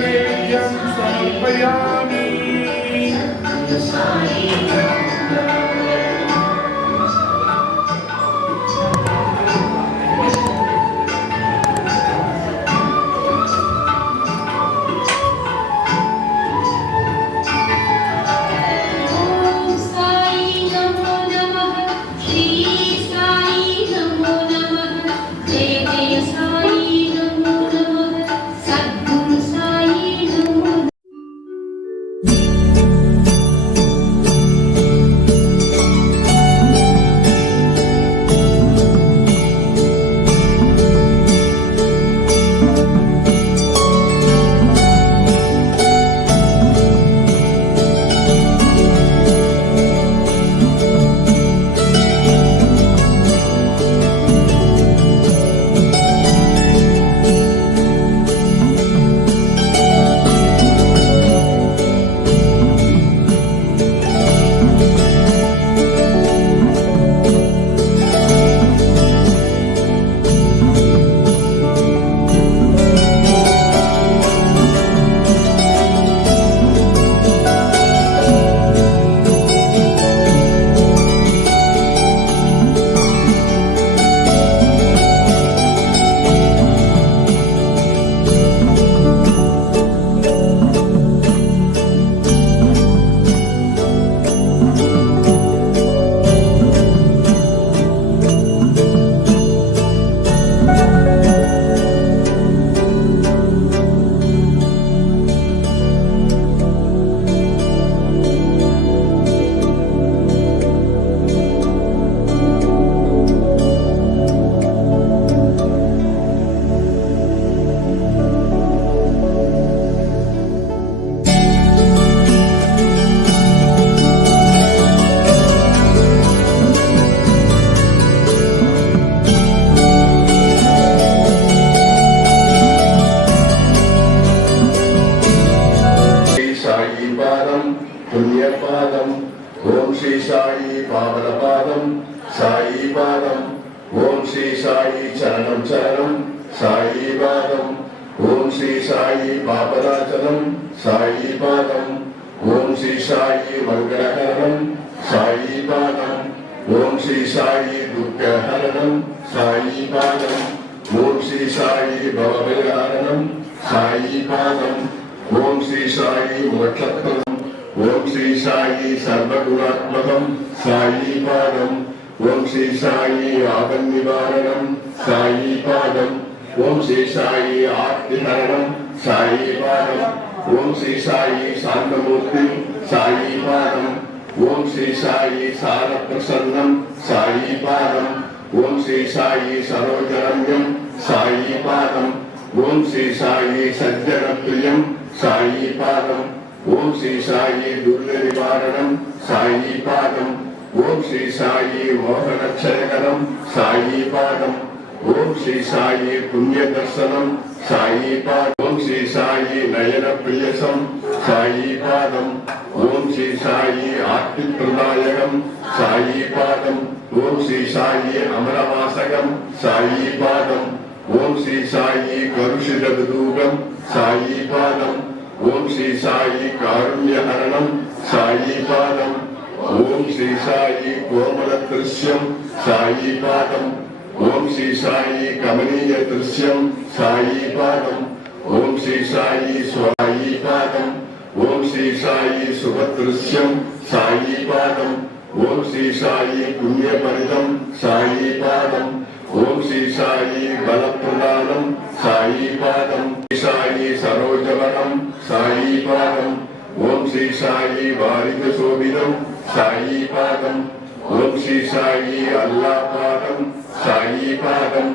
नैवेद्यं समर्पयामि। पुण्यपादम ओम श्री साई पावनपादम साई पादम ओम श्री साई चरणम चरणम साई पादम ओम श्री साई पापनाचलम साई पादम ओम श्री साई मंगलकरणम साई पादम ओम श्री साई दुःखहरणम साई पादम ओम श्री साई भवभयहरणम साई पादम ओम श्री साई मोक्षप्रदम ओम श्री साई सर्वगुणात्मकं साई पादम ओम श्री साई आपन्निवारणं साई पादम ओम श्री साई आर्तिहरणं साई पादम ओम श्री साई शांतमूर्ति साई पादम ओम श्री साई सारप्रसन्नं साई पादम ओम श्री साई सरोजरम्यं साई पादम ओम श्री साई सज्जनप्रियं साई पादम ओम श्री साई दुर्ग निवारणम साई पादम ओम श्री साई मोहनक्षयकरम साई पादम ओम श्री साई पुण्य दर्शनम साई पादम ओम श्री साई नयन प्रियसम साई पादम ओम श्री साई आत्मप्रदायकम साई पादम ओम श्री साई अमरवासकम साई पादम ओम श्री साई करुषितदूतम साई पादम ओम श्री साई कारुण्यहरणम साई पादम ओम श्री साई कोमल दृश्यम साई पादम ओम श्री साई कमनीय दृश्यम साई पादम ओम श्री साई स्वाई पादम ओम श्री साई सुभदृश्यम साई पादम ओम श्री साई पुण्यपरिदम साई पादम ओम श्री साई बलप्रदानम साई पादम साई सरोजवनम साई पादम ओम श्री साई वारिद शोभितम साई पादम ओम श्री साई अल्लाह पादम साई पादम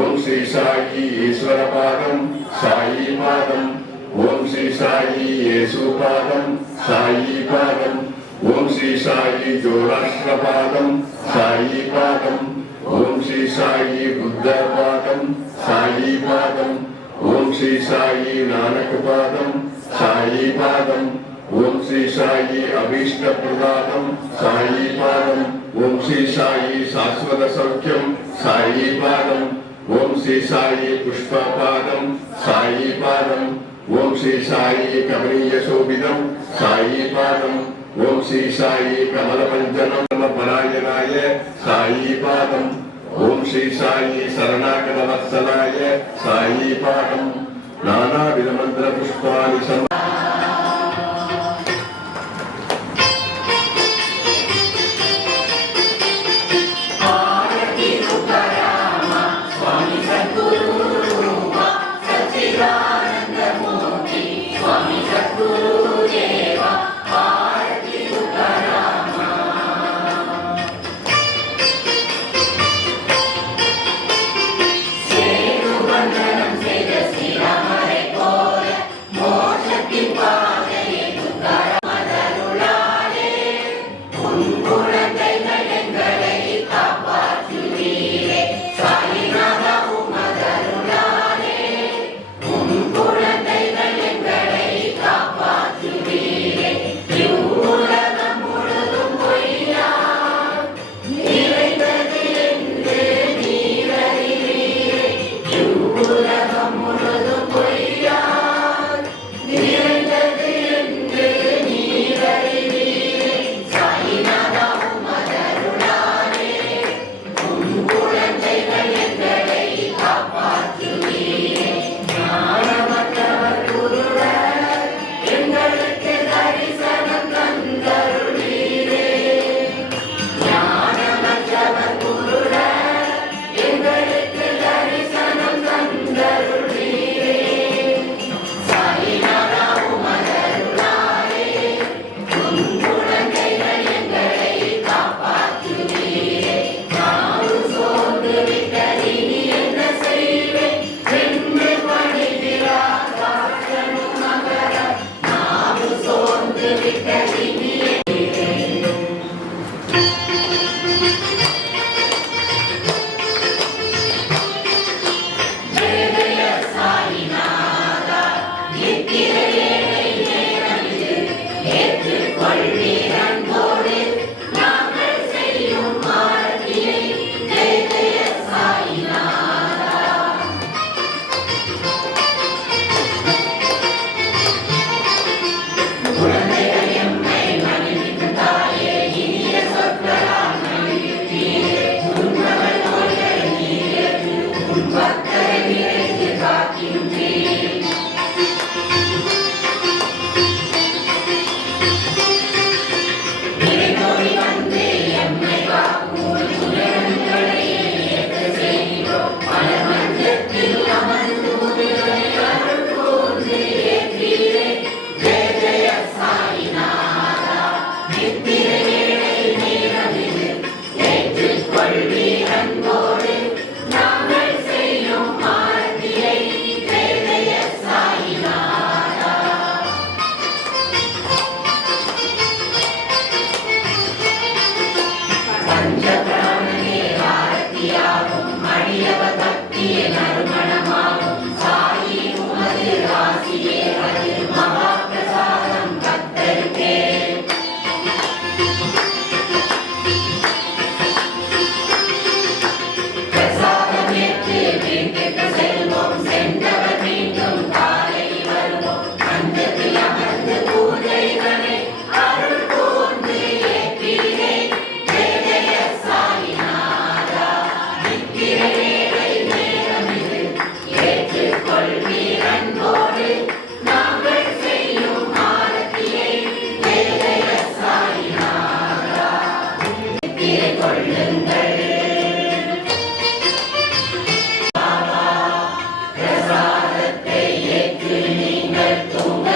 ओम श्री साई ईश्वर पादम साई पादम ओम श्री साई येसु पादम साई पादम ओम श्री साई जोराष्ट्र पादम साई पादम ओम श्री साई बुद्ध पादम साई पादम ओम श्री साई नानक पादम साई पादम ओम श्री साई अभीष्ट प्रदानम साई पादम ओम श्री साई शाश्वत सौख्यम साई पादम ओम श्री साई पुष्प पादम साई पादम ஓம் ஸ்ரீ சாயி கமனீய சோபிதம் சாயி பாதம் ஓம் ஸ்ரீ சாயி கமலமஞ்சனம் நம பராயணாய சாயி பாதம் ஓம் ஸ்ரீ சாயி சரணாகத வத்சலாய சாயி பாதம் நானாவித மந்திர புஷ்பாணி சம பிரசாதத்தை ஏற்று நீங்கள் தூங்க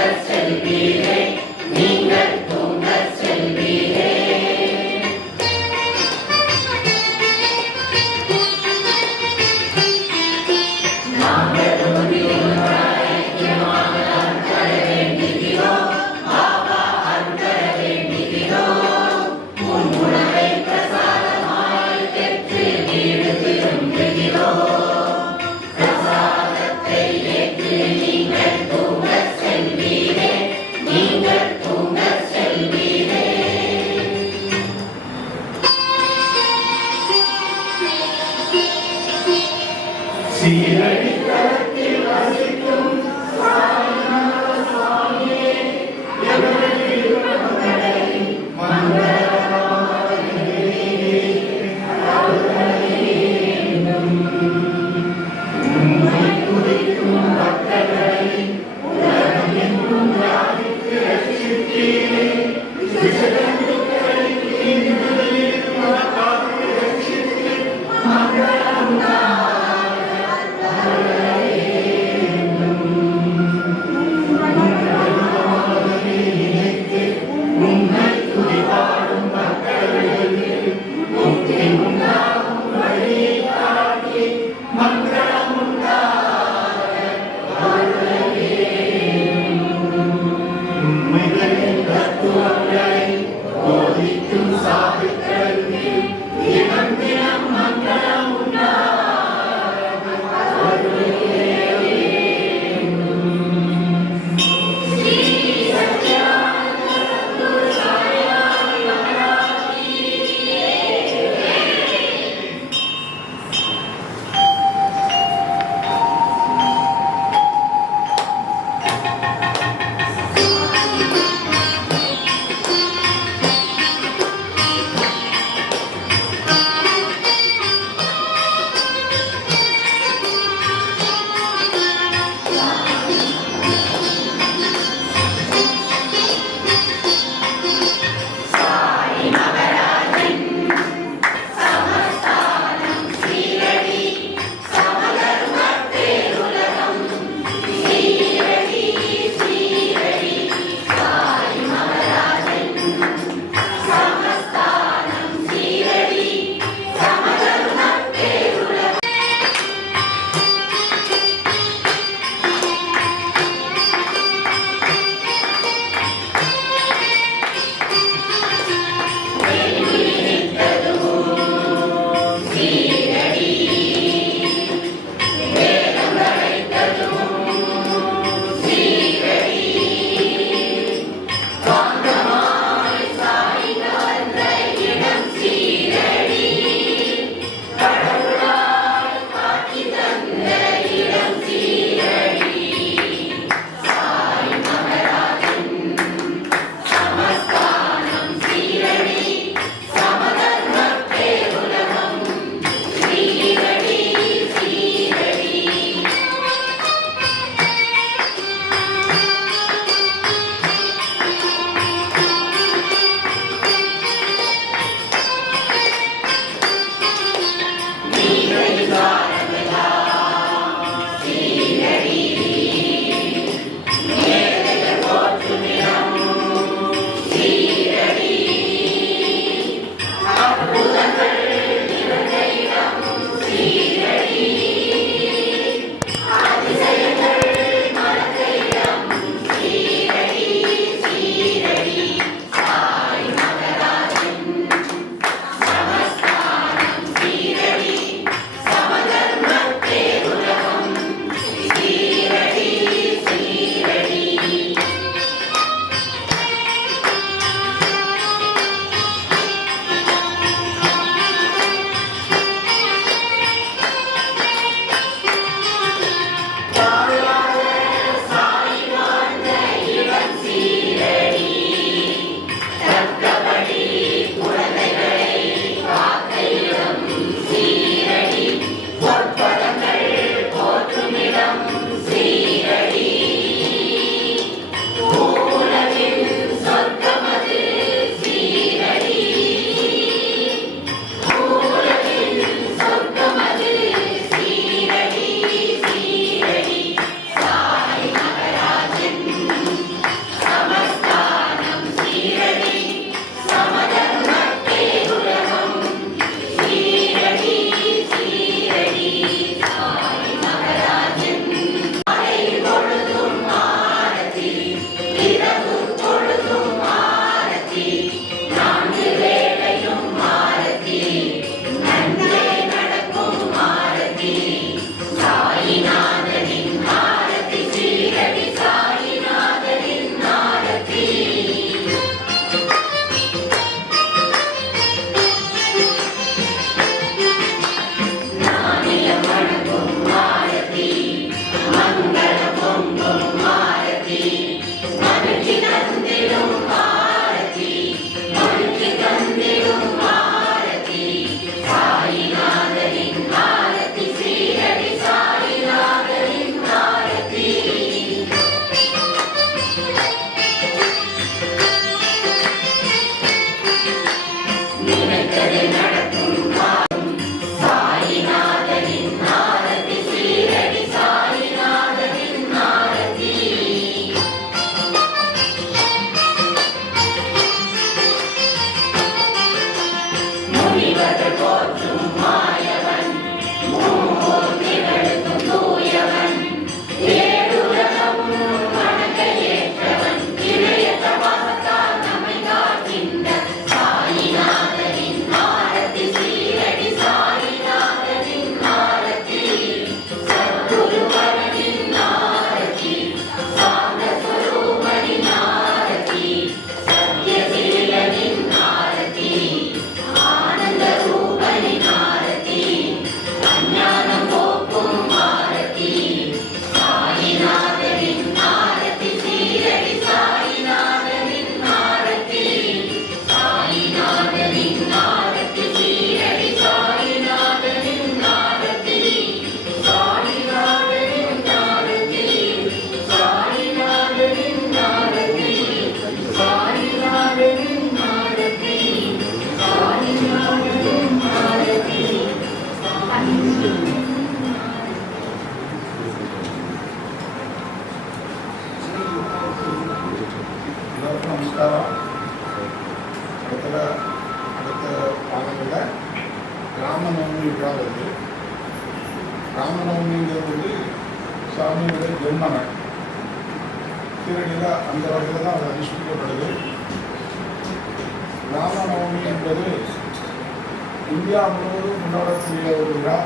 நமஸ்காரம். அடுத்த பாடங்களில் ராமநவமி விழா வருது. ராமநவமிங்கிறது வந்து சாமியுடைய ஜென்மநாள். சீரடியில் அந்த வகையில் தான் அது அனுஷ்டிக்கப்படுது. ராமநவமி என்பது இந்தியா முழுவதும் கொண்டாடக்கூடிய ஒரு விழா.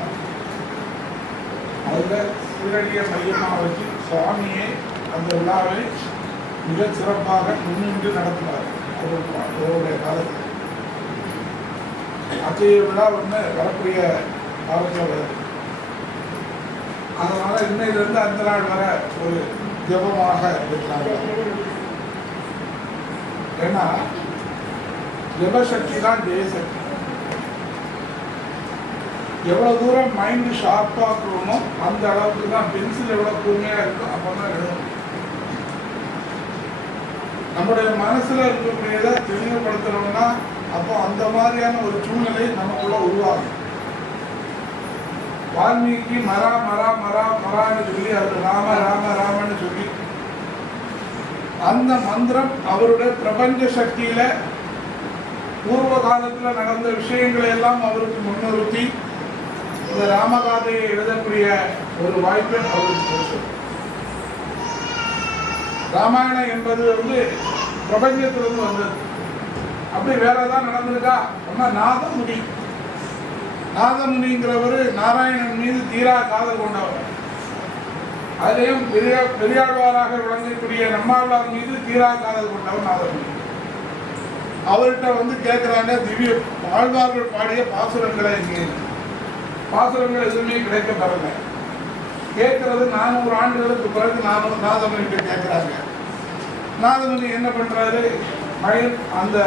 அதில் சீரடியை மையமாக வச்சு சுவாமியே அந்த விழாவை மிக சிறப்பாக முன்னின்று நடத்தினார். அவருடைய காலத்தில் அச்சய விழா ஒன்று வரக்கூடிய காலத்தில் வருது. அதனால் இன்னையிலிருந்து அந்த நாள் வர ஒரு ஜபமாக இருக்கிறாங்க. ஏன்னா ஜபசக்தி தான் ஜெயசக்தி. எவ்வளோ தூரம் மைண்டு ஷார்ப்பாக்கணுமோ அந்த அளவுக்கு தான் பென்சில் எவ்வளோ கூர்மையாக இருக்கும் அப்போ தான் எழுதணும். நம்முடைய மனசில் இருக்கக்கூடியதை தெளிவுபடுத்தணும்னா அப்போ அந்த மாதிரியான ஒரு சூழ்நிலை நமக்குள்ள உருவாகும். வால்மீகி மரா மரா மரா மரான்னு சொல்லி அவர் ராம ராம ராமன்னு சொல்லி அந்த மந்திரம் அவருடைய பிரபஞ்ச சக்தியில பூர்வ காலத்தில் நடந்த விஷயங்களை எல்லாம் அவருக்கு முன்னிறுத்தி இந்த ராமகாதையை எழுதக்கூடிய ஒரு வாய்ப்பை அவருக்கு கொடுத்து. ராமாயணம் என்பது வந்து பிரபஞ்சத்திலிருந்து வந்தது. அப்படி வேற ஏதாவது நடந்திருக்கா அப்படின்னா நாதமுனிங்கிறவர் நாராயணன் மீது தீரா காதல் கொண்டவர். அதிலையும் பெரியாழ்வாராக விளங்கக்கூடிய நம்மாழ்வார் மீது தீரா காதல் கொண்டவர் நாதமுனி. அவர்கிட்ட வந்து கேட்குறாங்க, திவ்ய ஆழ்வார்கள் பாடிய பாசுரங்களை எங்கே? பாசுரங்கள் எதுவுமே கிடைக்கப்படலை. கேட்கறது 400 ஆண்டுகளுக்கு பிறகு நாதமுனிகிட்ட கேட்குறாங்க. நாதமுனி என்ன பண்ணுறாரு? அந்த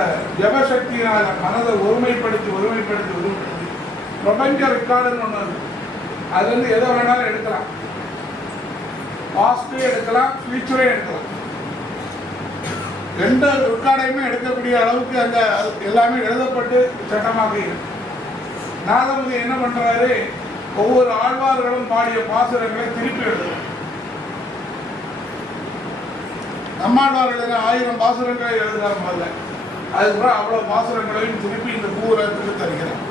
ஜபசக்தியினால மனதை ஒருமைப்படுத்தி பிரபஞ்ச ரெக்கார்டுன்னு ஒன்று இருக்கு. அது வந்து எதை வேணாலும் எடுக்கலாம். பாஸ்டே எடுக்கலாம், ஃபியூச்சரே எடுக்கலாம். எந்த ரெக்கார்டையுமே எடுக்கக்கூடிய அளவுக்கு அந்த எல்லாமே எழுதப்பட்டு சட்டமாக இருக்கு. நாதமுனி என்ன பண்றாரு? ஒவ்வொரு ஆழ்வார்களும் பாடிய பாசுரங்களை திருப்பி எழுதுறார். நம்மாழ்வார்கள் 1000 பாசுரங்களை எழுதுறாரு முதல்ல. அதுக்கப்புறம் அவ்வளவு பாசுரங்களையும் திருப்பி இந்த பூரத்துக்கு தருகிறார்.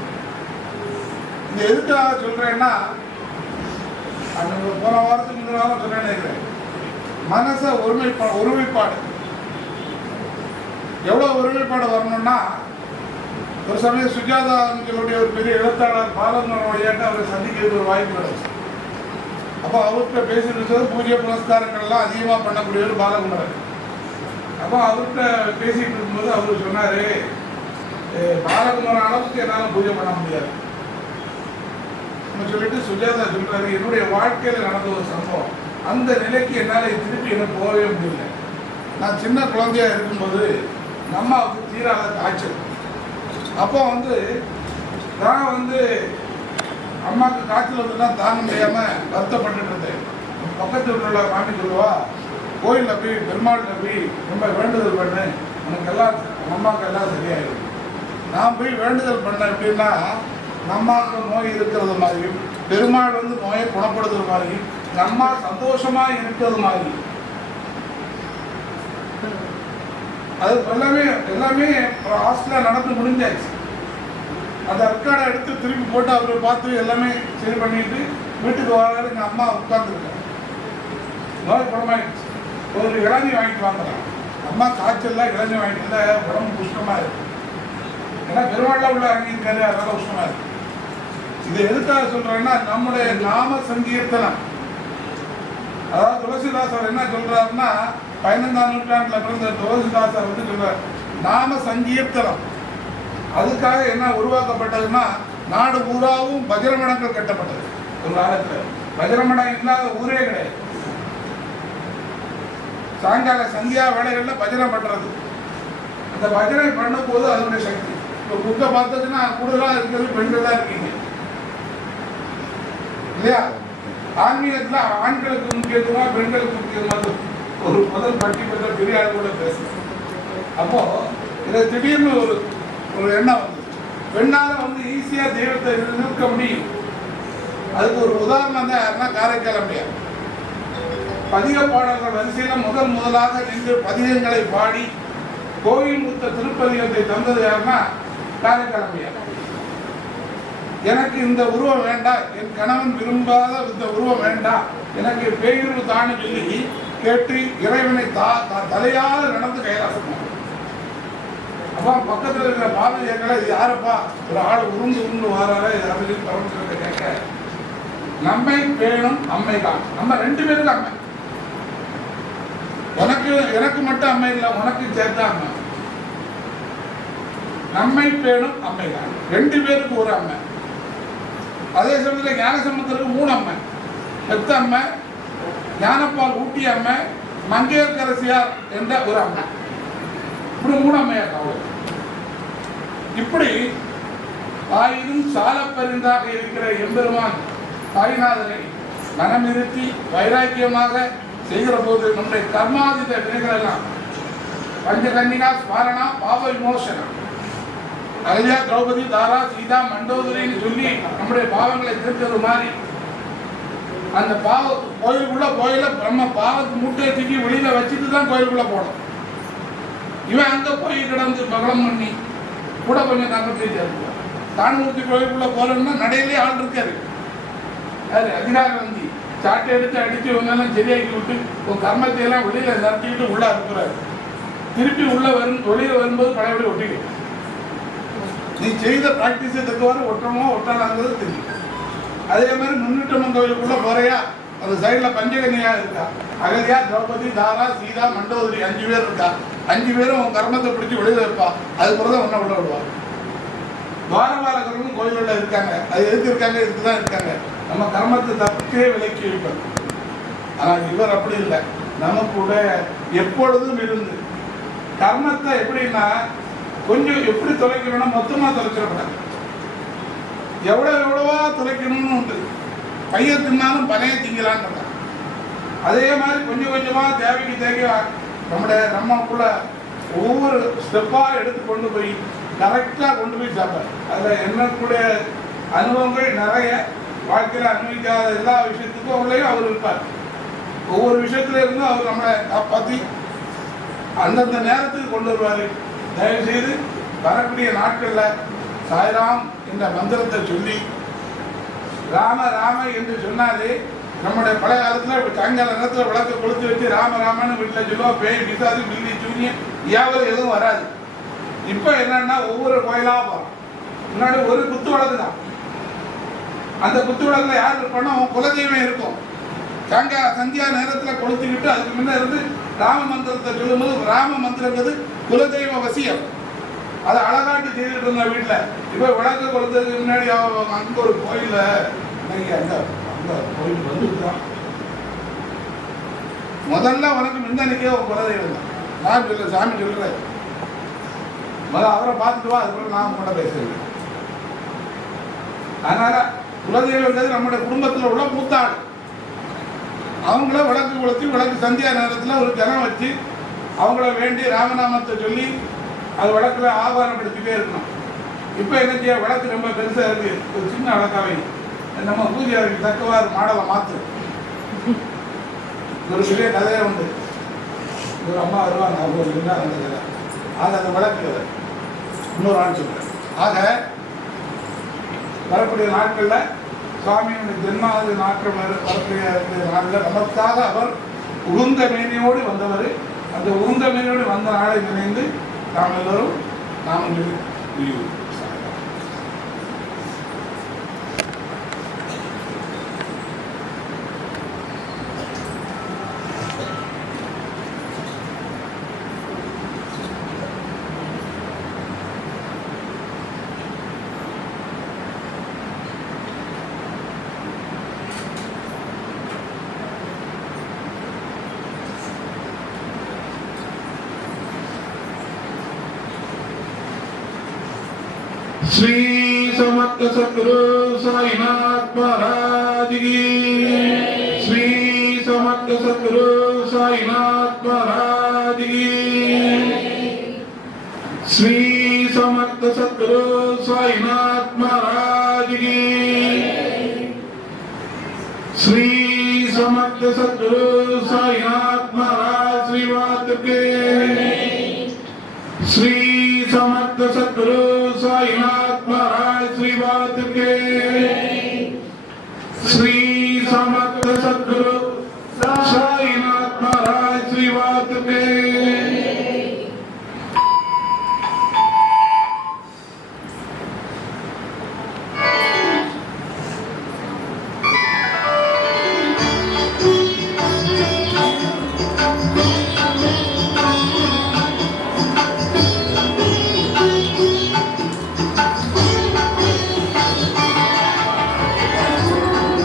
இந்த எதுக்காக சொல்றேன்னா, போன வாரத்துக்கு முன்னாலும் சொன்னேன், மனச ஒருமைப்பாடு எவ்வளவு ஒருமைப்பாடு வரணும்னா, ஒரு சமயம் சுஜாதாவுடைய ஒரு பெரிய எழுத்தாளர் பாலமரன் அவரை சந்திக்கிறது ஒரு வாய்ப்பு கிடைச்சு. அப்போ அவர்கிட்ட பேசிட்டு பூஜை புனஸ்காரங்கள்லாம் அதிகமாக பண்ணக்கூடியவர் பாலகுமரன். அப்போ அவர்கிட்ட பேசிட்டு இருக்கும்போது அவர் சொன்னார், பாலகுமரன் அளவுக்கு என்னால் பூஜை பண்ண முடியாது சொல்லிட்டு சுஜாதா சொல்றாரு, என்னுடைய வாழ்க்கையில் நடந்த ஒரு சம்பவம், அந்த நிலைக்கு என்னால் திருப்பி என்ன போகவே முடியல. நான் சின்ன குழந்தையா இருக்கும்போது அம்மாவுக்கு தீராத காய்ச்சல். அப்போ வந்து நான் வந்து அம்மாவுக்கு காய்ச்சல் வந்துதான் தாங்க முடியாமல் வருத்தப்பட்டு இருந்தேன். பக்கத்து உள்ள மாமி சொல்லுவா, கோயிலில் போய் பெருமாள்கிட்ட போய் ரொம்ப வேண்டுதல் பண்ணு, உனக்கு எல்லாம் அம்மாவுக்கு எல்லாம் சரியாயிடும். நான் போய் வேண்டுதல் பண்ணேன். எப்படின்னா, நம்மாவுக்கு நோய் இருக்கிறது மாதிரியும், பெருமாள் வந்து நோயை குணப்படுத்துற மாதிரியும், அம்மா சந்தோஷமா இருக்கிறது மாதிரி, அது எல்லாமே ஹாஸ்டலில் நடந்து முடிஞ்சாச்சு. அந்த ரெக்கார்டை எடுத்து திருப்பி போட்டு அவரை பார்த்து எல்லாமே சரி பண்ணிட்டு வீட்டுக்கு வராது. எங்கள் அம்மா உட்கார்ந்துருக்காங்க, நோய் குணமாயிடுச்சு. ஒரு இளநீ வாங்கிட்டு வாங்கலாம். அம்மா காய்ச்சல்ல இளநீ வாங்கிட்டு இருந்தால் உடம்பு புஷ்டமா இருக்கு. ஏன்னா பெருமாள்ல உள்ள அங்கிருக்காரு, அதனால உஷ்டமா இருக்கு. இதை எதுக்காக சொல்றேன்னா, நம்முடைய நாம சங்கீர்த்தனம், அதாவது துளசிதாசர் என்ன சொல்றாருன்னா, 15ஆம் நூற்றாண்டுல பிறந்த துளசிதாசர் வந்து சொல்றார், நாம சங்கீர்த்தனம். அதுக்காக என்ன உருவாக்கப்பட்டதுன்னா, நாடு பூராவும் பஜரமடங்கள் கட்டப்பட்டது. ஒரு காலத்துல பஜரமடம் இல்லாத ஊரே கிடையாது. சாயங்கால சந்தியா வேலைகள்ல பஜனை பண்றது. அந்த பஜனை பண்ணும் போது அதனுடைய சக்தி. இப்போ புக்கை பார்த்ததுன்னா கூடுதலாக இருக்கிறது பெண்கள் தான் இருக்கீங்க இல்லையா? ஆன்மீகத்தில் ஆண்களுக்கு முக்கியத்துவமா பெண்களுக்கு முக்கியத்துவமா ஒரு முதல் பட்டி பெற்ற பெரிய ஆள் கூட பேசுறேன். அப்போ இதை திடீர்னு ஒரு எண்ணம் வந்து, பெண்ணால வந்து ஈஸியா தெய்வத்தை நிற்க முடியும். அதுக்கு ஒரு உதாரணம் தான் யாருன்னா காரைக்கால் அம்மையார். பதிக பாடல்கள் வரிசையில முதலாக நின்று பதிகங்களை பாடி கோயில் முத்த திருப்பதிகத்தை தந்தது யாருன்னா காரைக்காலமையா. எனக்கு இந்த உருவம் வேண்டாம், என் கணவன் விரும்பாத இந்த உருவம் வேண்டாம், எனக்கு பேயுருவு தான்னு சொல்லி கேட்டு இறைவனை தலையால நடந்து கைலாசம். அப்பா பக்கத்தில் இருக்கிற பாதைகளை இது யாரப்பா ஒரு ஆள் உருண்டு வராரு அப்படின்னு பரமசிவத்தை கேட்க, நம்மை பேணும் அம்மை தான். நம்ம 2 பேருக்கு அம்மை. உனக்கு எனக்கு மட்டும் அம்மை இல்லை, உனக்கு சேர்த்தா அம்மை. நம்மை பேணும் அம்மை தான், 2 பேருக்கு ஒரு அம்மை. அதே சமயத்தில் ஞானசம்பந்தருக்கு 3 அம்மை. பெத்த அம்மை, ஞானப்பால் ஊட்டிய அம்மை, மங்கையர்க்கரசியார் என்ற ஒரு அம்மை. இப்படி 3 அம்மையார் அவள். இப்படி ஆயினும் சாலப்பரிந்தாக இருக்கிற எம்பெருமான் தாய்நாதனை மனமிருத்தி வைராக்கியமாக செய்கிற போது நம்முடைய கர்மாதித வினைகள் எல்லாம் பஞ்சகன்னிகா ஸ்மரணா பாவ விமோசனம் அகல்யா திரௌபதி தாரா சீதா மண்டோதரின்னு சொல்லி நம்முடைய பாவங்களை தீர்த்தது மாதிரி அந்த கோயிலுக்குள்ள பிரம்ம பாவத்து மூட்டையை தூக்கி வெளியில வச்சுட்டு தான் கோயிலுக்குள்ள போனோம். இவன் அங்க போய் கிடந்து பகலம் பண்ணி கூட கொஞ்சம் தங்கத்தை தான்மூர்த்தி கோயிலுக்குள்ள போறோம்னா நடையிலே ஆள் இருக்காரு. அது அதிகாரம் வந்து சாட்டை எடுத்து அடித்து இவங்கெல்லாம் சரியாக்கி விட்டு உன் கர்மத்தை எல்லாம் வெளியில நடத்திக்கிட்டு உள்ள இருக்கிறாரு. திருப்பி உள்ள வெளியில வரும்போது பழையபடி ஒட்டிக்கும். நீ செய்த பிராக்டிஸை தக்கவாறு ஒட்டணுமோ ஒட்டாளாங்கிறது தெரியும். அதே மாதிரி முன்னிட்டம்மன் கோயிலுக்குள்ள போறையா அந்த சைடில் பஞ்சகன்னியா இருக்கா, அகல்யா திரௌபதி தாரா சீதா மண்டோதரி 5 பேர் இருக்கா. 5 பேரும் உன் கர்மத்தை பிடிச்சி வெளியில வைப்பா. அது பிறகு ஒன்றை விட விடுவா. துவாரபாலகர்களும் கோயிலுள்ள இருக்காங்க. அது எதுக்கு இருக்காங்க? இதுக்குதான் இருக்காங்க. நம்ம கர்மத்தை தப்பிக்கே விலக்கி வைப்போம். ஆனால் இவர் அப்படி இல்லை. நம்ம கூட எப்பொழுதும் இருந்து கர்மத்தை எப்படின்னா கொஞ்சம் எப்படி தொலைக்கணும்னா மொத்தமாக தொலைச்சிடக்கூடாது. எவ்வளவா தொலைக்கணும்னு உண்டு. பைய தின்னாலும் பனைய திங்கலான்னு. அதே மாதிரி கொஞ்சம் கொஞ்சமாக தேவைக்கு தேவையா நம்மக்குள்ள ஒவ்வொரு ஸ்டெப்பாக எடுத்து கொண்டு போய் கரெக்டாக கொண்டு போய் சாப்பாடு. அதில் என்னக்கூடிய அனுபவங்கள் நிறைய வாழ்க்கையில் அனுபவிக்காத எல்லா விஷயத்துக்கும் அவங்களையும் அவர் இருப்பார். ஒவ்வொரு விஷயத்துல இருந்தும் அவர் நம்மளை காப்பாற்றி அந்தந்த நேரத்துக்கு கொண்டு வருவார். தயவுசெய்து வரக்கூடிய நாட்களில் சாய்ராம் என்ற மந்திரத்தை சொல்லி ராம ராம என்று சொன்னாலே நம்முடைய பழைய காலத்தில் சாயங்கால நேரத்தில் விளக்க கொளுத்து வச்சு ராம ராமன்னு வீட்டில் சொல்லுவோம். பேய் பிசாது பில்லி சூனியம் யாவது எதுவும் வராது. இப்போ என்னன்னா ஒவ்வொரு கோயிலாக போகிறோம். முன்னாடி ஒரு குத்து விளக்கு தான். அந்த குத்து விளக்குல யார் இருப்பானோ அவன் குலதெய்வம் இருக்கும். சந்தியா நேரத்தில் கொளுத்திக்கிட்டு அதுக்கு முன்னே இருந்து ராம மந்திரத்தை சொல்லும்போது ராம மந்திரங்கிறது குலதெய்வ வசியம். அதை அழகாட்டு செய்துட்டு இருந்த வீட்டில் இப்போ விளக்கு கொளுத்துறதுக்கு முன்னாடி அங்கே ஒரு கோயிலில் அங்கே கோயில் வந்துருக்கான். முதல்ல உனக்கு முந்தனிக்கே ஒரு குலதெய்வம் தான். நான் சொல்ல சாமி சொல்கிறேன், முதல்ல அவரை பார்த்துட்டு வா, அதுக்குள்ள நான் கூட பேசுறேன். அதனால குலதெய்வங்கிறது நம்முடைய குடும்பத்தில் உள்ள மூத்தாள். அவங்கள விளக்கு கொளுத்தி விளக்கு சந்தியா நேரத்தில் ஒரு ஜனம் வச்சு அவங்கள வேண்டி ராமநாமத்தை சொல்லி அது விளக்குல ஆபாரப்படுத்திட்டே இருக்கணும். இப்போ என்ன செய்ய, விளக்கு ரொம்ப பெருசாக இருக்கு, ஒரு சின்ன விளக்காவை நம்ம பூஜைக்கு தக்கவாறு மாடலை மாற்று. ஒரு பெரிய கதையை உண்டு. ஒரு அம்மா வருவாங்க, அவங்க ஒரு சின்ன அந்த கதை. ஆக அந்த விளக்கு இன்னொரு ஆள் சொல்கிறேன். ஆக வரக்கூடிய நாட்களில் சுவாமியுடைய ஜென்மாவது நாட்கள் வரக்கூடிய நாளில் நமக்காக அவர் உகுந்த மேனியோடு வந்தவர். அந்த உகுந்த மேனியோடு வந்த நாளை நினைந்து நாம் எல்லோரும் நாம் உயிர் श्री समर्थ सद्गुरु साईनाथ महाराज की, श्री समर्थ सद्गुरु साईनाथ महाराज की, श्री समर्थ सद्गुरु साईनाथ महाराज की, श्री समर्थ सद्गुरु साईनाथ महाराज श्रीवाद के, श्री समर्थ सद्गुरु साईनाथ महाराज श्री बात के श्री समर्थ सद्गुरु साईनाथ महाराज श्री बात के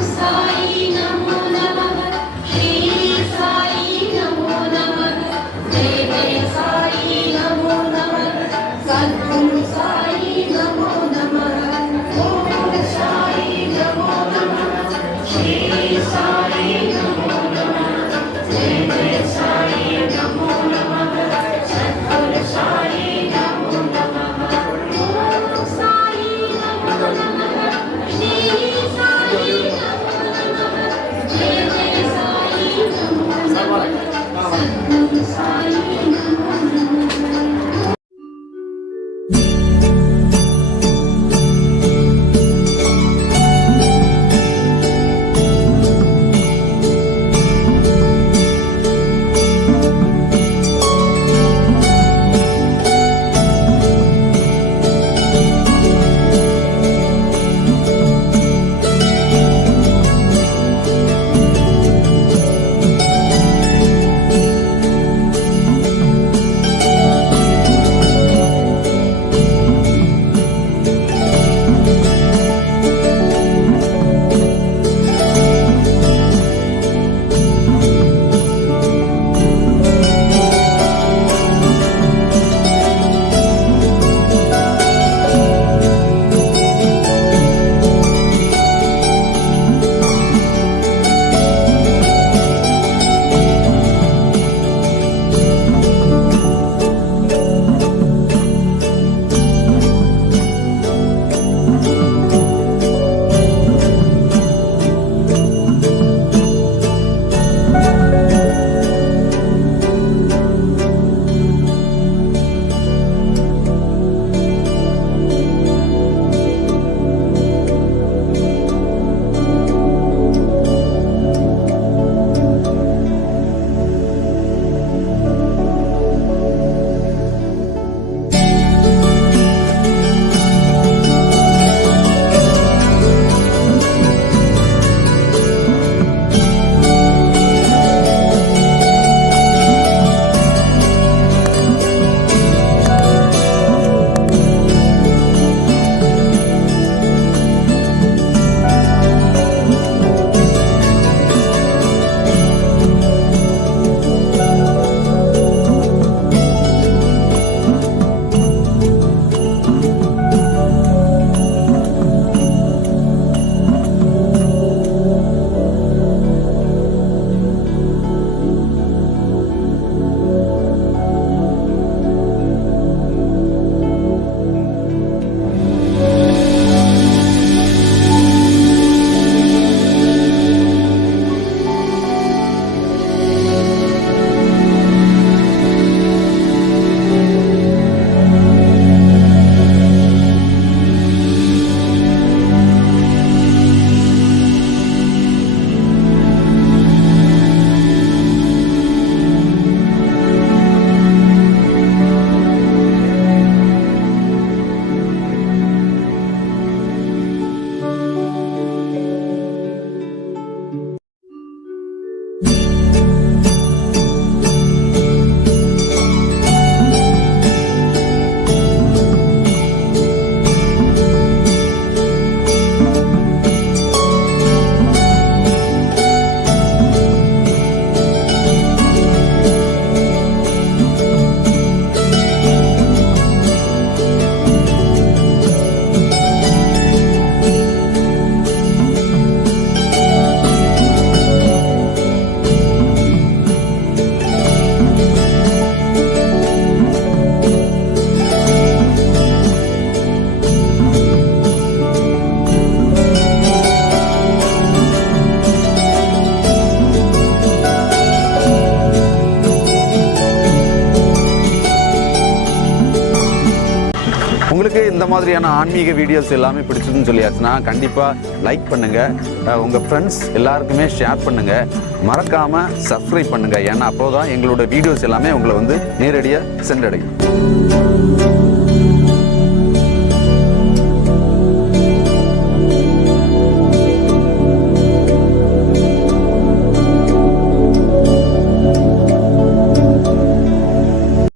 साई नमो नमः श्री साई नमो नमः जय இந்த மாதிரியான ஆன்மீக வீடியோஸ் எல்லாமே பிடிச்சதுன்னு சொல்லியாச்சுன்னா கண்டிப்பாக லைக் பண்ணுங்கள், உங்கள் ஃப்ரெண்ட்ஸ் எல்லாருக்குமே ஷேர் பண்ணுங்கள், மறக்காமல் சப்ஸ்கிரைப் பண்ணுங்கள். ஏன்னா அப்போதான் எங்களோட வீடியோஸ் எல்லாமே உங்களை வந்து நேரடியாக சென்றடையும்.